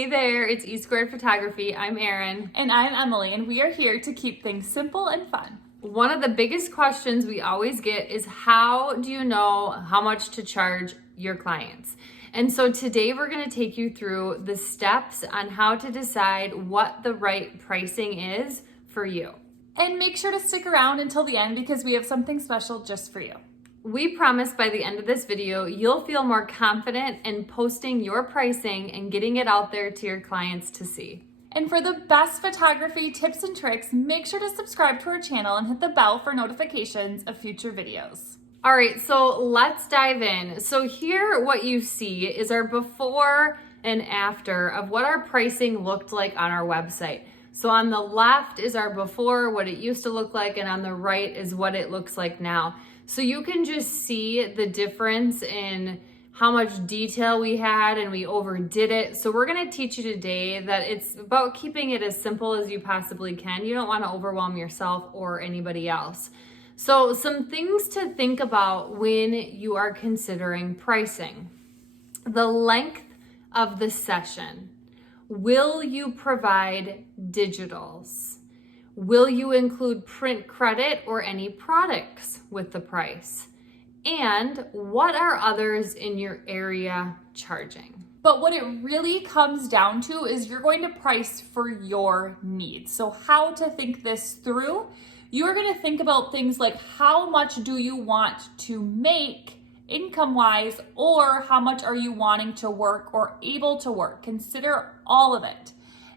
Hey there, it's E Squared Photography. I'm Erin. And I'm Emily, and we are here to keep things simple and fun. One of the biggest questions we always get is how do you know how much to charge your clients? And so today we're going to take you through the steps on how to decide what the right pricing is for you. And make sure to stick around until the end because we have something special just for you. We promise by the end of this video, you'll feel more confident in posting your pricing and getting it out there to your clients to see. And for the best photography tips and tricks, make sure to subscribe to our channel and hit the bell for notifications of future videos. All right, so let's dive in. So here what you see is our before and after of what our pricing looked like on our website. So on the left is our before, what it used to look like, and on the right is what it looks like now. So you can just see the difference in how much detail we had and we overdid it. So we're gonna teach you today that it's about keeping it as simple as you possibly can. You don't wanna overwhelm yourself or anybody else. So some things to think about when you are considering pricing. The length of the session. Will you provide digitals? Will you include print credit or any products with the price? And what are others in your area charging? But what it really comes down to is you're going to price for your needs. So how to think this through? You're going to think about things like how much do you want to make income-wise, or how much are you wanting to work or able to work? Consider all of it.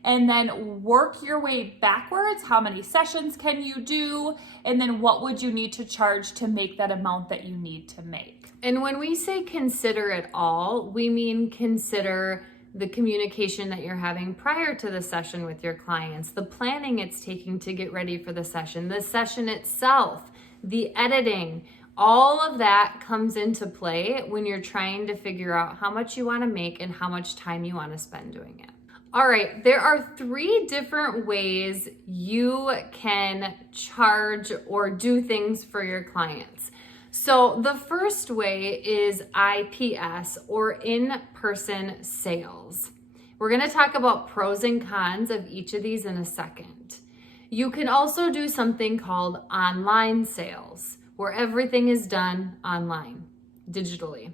And then work your way backwards. How many sessions can you do? And then what would you need to charge to make that amount that you need to make? And when we say consider it all, we mean consider the communication that you're having prior to the session with your clients, the planning it's taking to get ready for the session itself, the editing. All of that comes into play when you're trying to figure out how much you want to make and how much time you want to spend doing it. All right, there are 3 different ways you can charge or do things for your clients. So the first way is IPS, or in-person sales. We're gonna talk about pros and cons of each of these in a second. You can also do something called online sales, where everything is done online, digitally.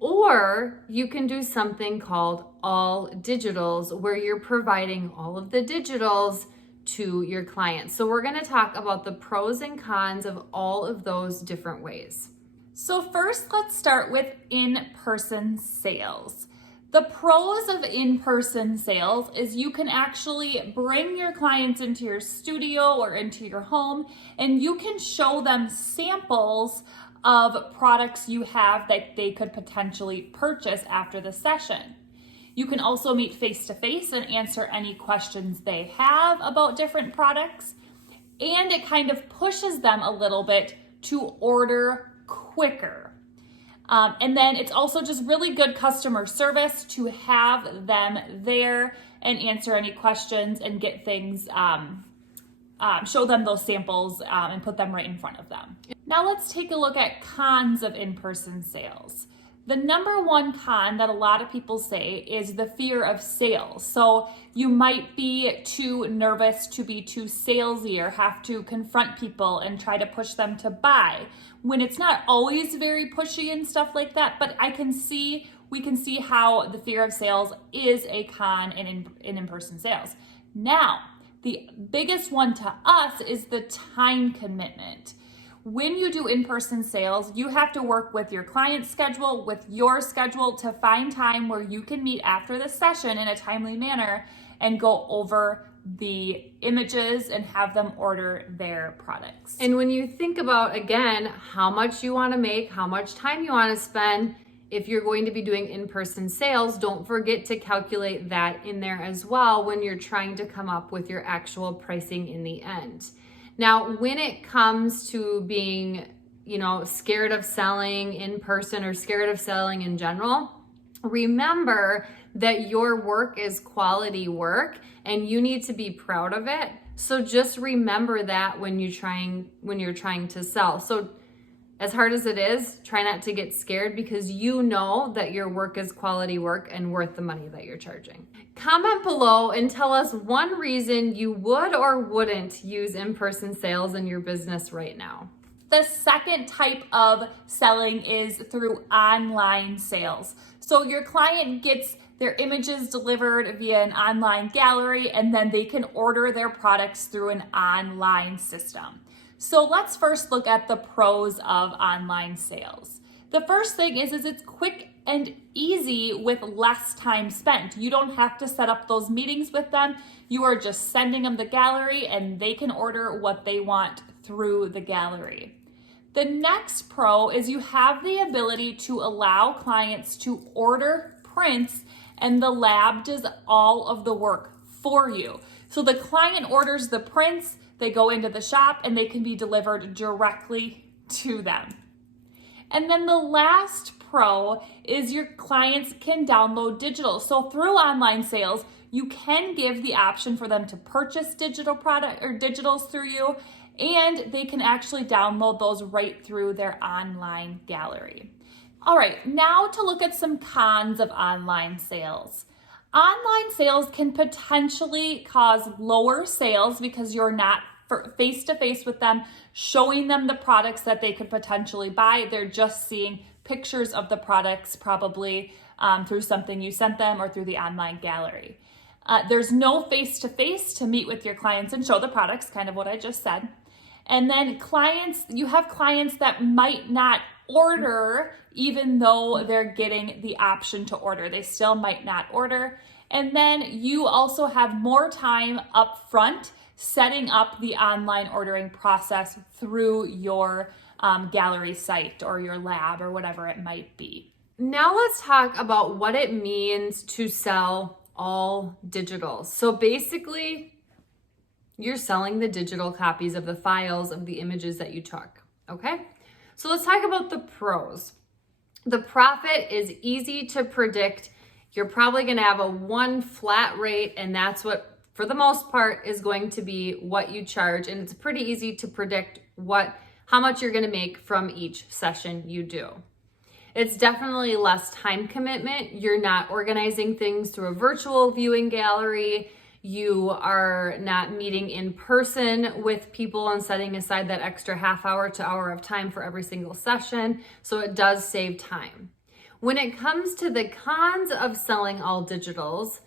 Or you can do something called all digitals, where you're providing all of the digitals to your clients. So we're gonna talk about the pros and cons of all of those different ways. So first, let's start with in-person sales. The pros of in-person sales is you can actually bring your clients into your studio or into your home, and you can show them samples of products you have that they could potentially purchase after the session. You can also meet face-to-face and answer any questions they have about different products, and it kind of pushes them a little bit to order quicker. And then it's also just really good customer service to have them there and answer any questions and get things, show them those samples and put them right in front of them. Now let's take a look at cons of in-person sales. The number one con that a lot of people say is the fear of sales. So you might be too nervous to be too salesy or have to confront people and try to push them to buy, when it's not always very pushy and stuff like that. But we can see how the fear of sales is a con in in-person sales. Now, the biggest one to us is the time commitment. When you do in-person sales, you have to work with your client's schedule, with your schedule, to find time where you can meet after the session in a timely manner and go over the images and have them order their products. And when you think about, again, how much you want to make, how much time you want to spend, if you're going to be doing in-person sales, don't forget to calculate that in there as well when you're trying to come up with your actual pricing in the end. Now, when it comes to being, scared of selling in person or scared of selling in general, remember that your work is quality work and you need to be proud of it. So just remember that when you're trying to sell. So As hard as it is, try not to get scared because you know that your work is quality work and worth the money that you're charging. Comment below and tell us one reason you would or wouldn't use in-person sales in your business right now. The second type of selling is through online sales. So your client gets their images delivered via an online gallery, and then they can order their products through an online system. So let's first look at the pros of online sales. The first thing is it's quick and easy with less time spent. You don't have to set up those meetings with them. You are just sending them the gallery and they can order what they want through the gallery. The next pro is you have the ability to allow clients to order prints and the lab does all of the work for you. So the client orders the prints, they go into the shop and they can be delivered directly to them. And then the last pro is your clients can download digital. So through online sales, you can give the option for them to purchase digital product or digitals through you, and they can actually download those right through their online gallery. All right, now to look at some cons of online sales. Online sales can potentially cause lower sales because you're not face-to-face with them, showing them the products that they could potentially buy. They're just seeing pictures of the products probably through something you sent them or through the online gallery. There's no face-to-face to meet with your clients and show the products, kind of what I just said. And then you have clients that might not order even though they're getting the option to order. They still might not order. And then you also have more time up front setting up the online ordering process through your gallery site or your lab or whatever it might be. Now let's talk about what it means to sell all digitals. So basically, you're selling the digital copies of the files of the images that you took, okay? So let's talk about the pros. The profit is easy to predict. You're probably gonna have a one flat rate, and that's what, for the most part, is going to be what you charge. And it's pretty easy to predict how much you're gonna make from each session you do. It's definitely less time commitment. You're not organizing things through a virtual viewing gallery. You are not meeting in person with people and setting aside that extra half hour to hour of time for every single session. So it does save time. When it comes to the cons of selling all digitals,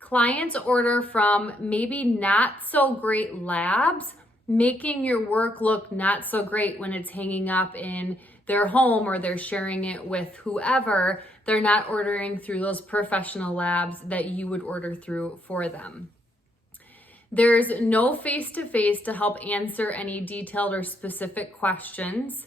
clients order from maybe not so great labs, making your work look not so great when it's hanging up in their home or they're sharing it with whoever. They're not ordering through those professional labs that you would order through for them. There's no face-to-face to help answer any detailed or specific questions.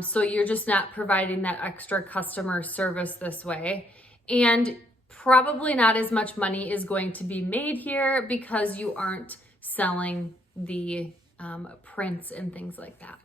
So you're just not providing that extra customer service this way. And probably not as much money is going to be made here because you aren't selling the prints and things like that.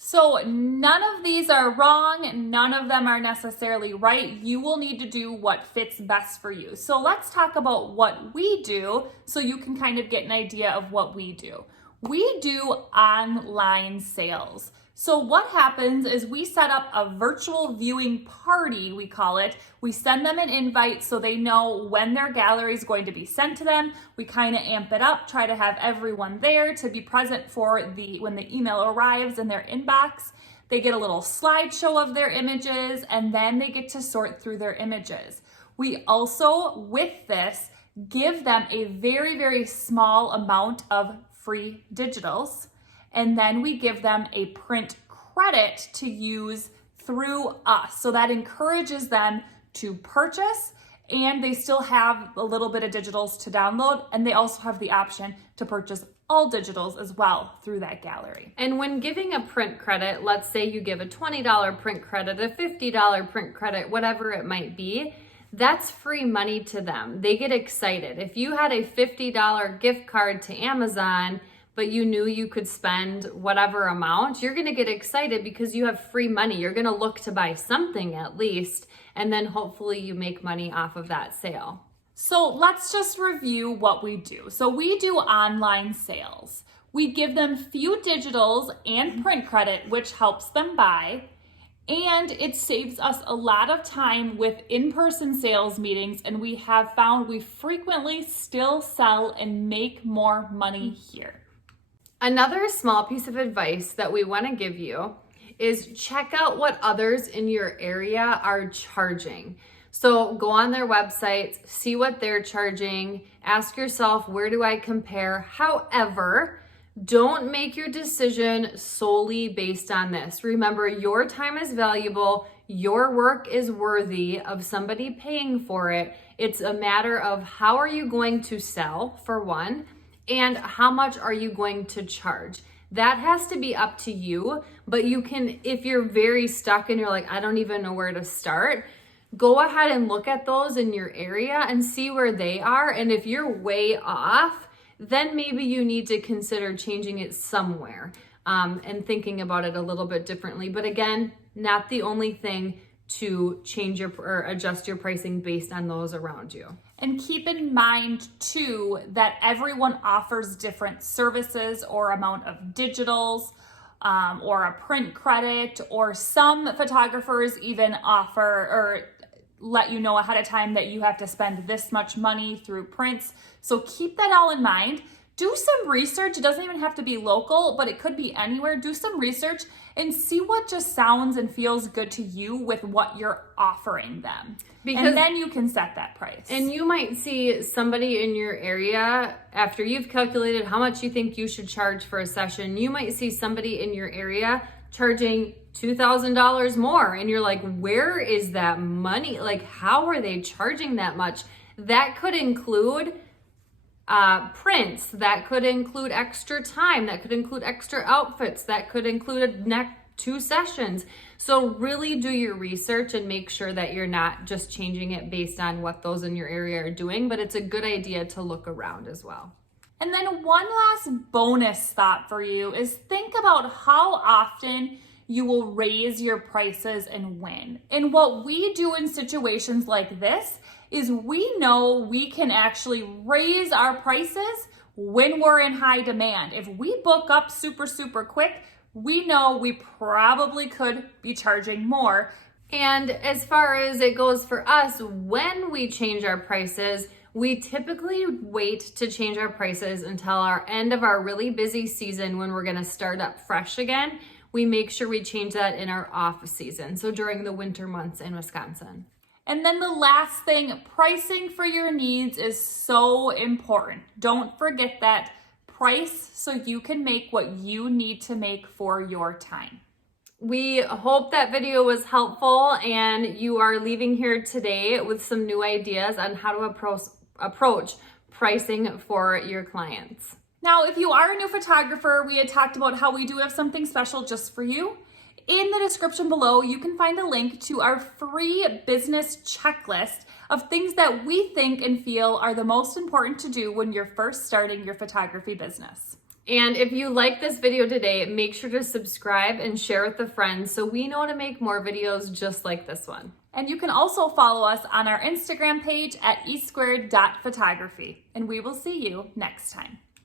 So none of these are wrong. None of them are necessarily right. You will need to do what fits best for you. So let's talk about what we do so you can kind of get an idea of what we do. We do online sales. So what happens is we set up a virtual viewing party, we call it. We send them an invite so they know when their gallery is going to be sent to them. We kind of amp it up, try to have everyone there to be present for when the email arrives in their inbox. They get a little slideshow of their images and then they get to sort through their images. We also, with this, give them a very, very small amount of free digitals. And then we give them a print credit to use through us. So that encourages them to purchase, and they still have a little bit of digitals to download, and they also have the option to purchase all digitals as well through that gallery. And when giving a print credit, let's say you give a $20 print credit, a $50 print credit, whatever it might be, that's free money to them. They get excited. If you had a $50 gift card to Amazon, but you knew you could spend whatever amount, you're gonna get excited because you have free money. You're gonna look to buy something at least, and then hopefully you make money off of that sale. So let's just review what we do. So we do online sales. We give them few digitals and print credit, which helps them buy. And it saves us a lot of time with in-person sales meetings, and we have found we frequently still sell and make more money here. Another small piece of advice that we want to give you is check out what others in your area are charging. So go on their websites, see what they're charging, ask yourself, where do I compare? However, don't make your decision solely based on this. Remember, your time is valuable. Your work is worthy of somebody paying for it. It's a matter of how are you going to sell, for one, and how much are you going to charge? That has to be up to you, but you can, if you're very stuck and you're like, I don't even know where to start, go ahead and look at those in your area and see where they are. And if you're way off, then maybe you need to consider changing it somewhere and thinking about it a little bit differently. But again, not the only thing to change your or adjust your pricing based on those around you. And keep in mind too that everyone offers different services or amount of digitals or a print credit, or some photographers even offer or let you know ahead of time that you have to spend this much money through prints. So keep that all in mind. Do some research. It doesn't even have to be local, but it could be anywhere. Do some research and see what just sounds and feels good to you with what you're offering them. And then you can set that price. And you might see somebody in your area, after you've calculated how much you think you should charge for a session, you might see somebody in your area charging $2,000 more. And you're like, where is that money? Like, how are they charging that much? That could include prints, that could include extra time, that could include extra outfits, that could include 2 sessions. So really do your research and make sure that you're not just changing it based on what those in your area are doing, but it's a good idea to look around as well. And then one last bonus thought for you is think about how often you will raise your prices and when. And what we do in situations like this is we know we can actually raise our prices when we're in high demand. If we book up super quick, we know we probably could be charging more. And as far as it goes for us, when we change our prices, we typically wait to change our prices until our end of our really busy season when we're gonna start up fresh again. We make sure we change that in our off season, so during the winter months in Wisconsin. And then the last thing, pricing for your needs is so important. Don't forget that. Price so you can make what you need to make for your time. We hope that video was helpful and you are leaving here today with some new ideas on how to approach pricing for your clients. Now, if you are a new photographer, we had talked about how we do have something special just for you. In the description below, you can find a link to our free business checklist of things that we think and feel are the most important to do when you're first starting your photography business. And if you like this video today, make sure to subscribe and share with a friend so we know to make more videos just like this one. And you can also follow us on our Instagram page at e2photography. And we will see you next time.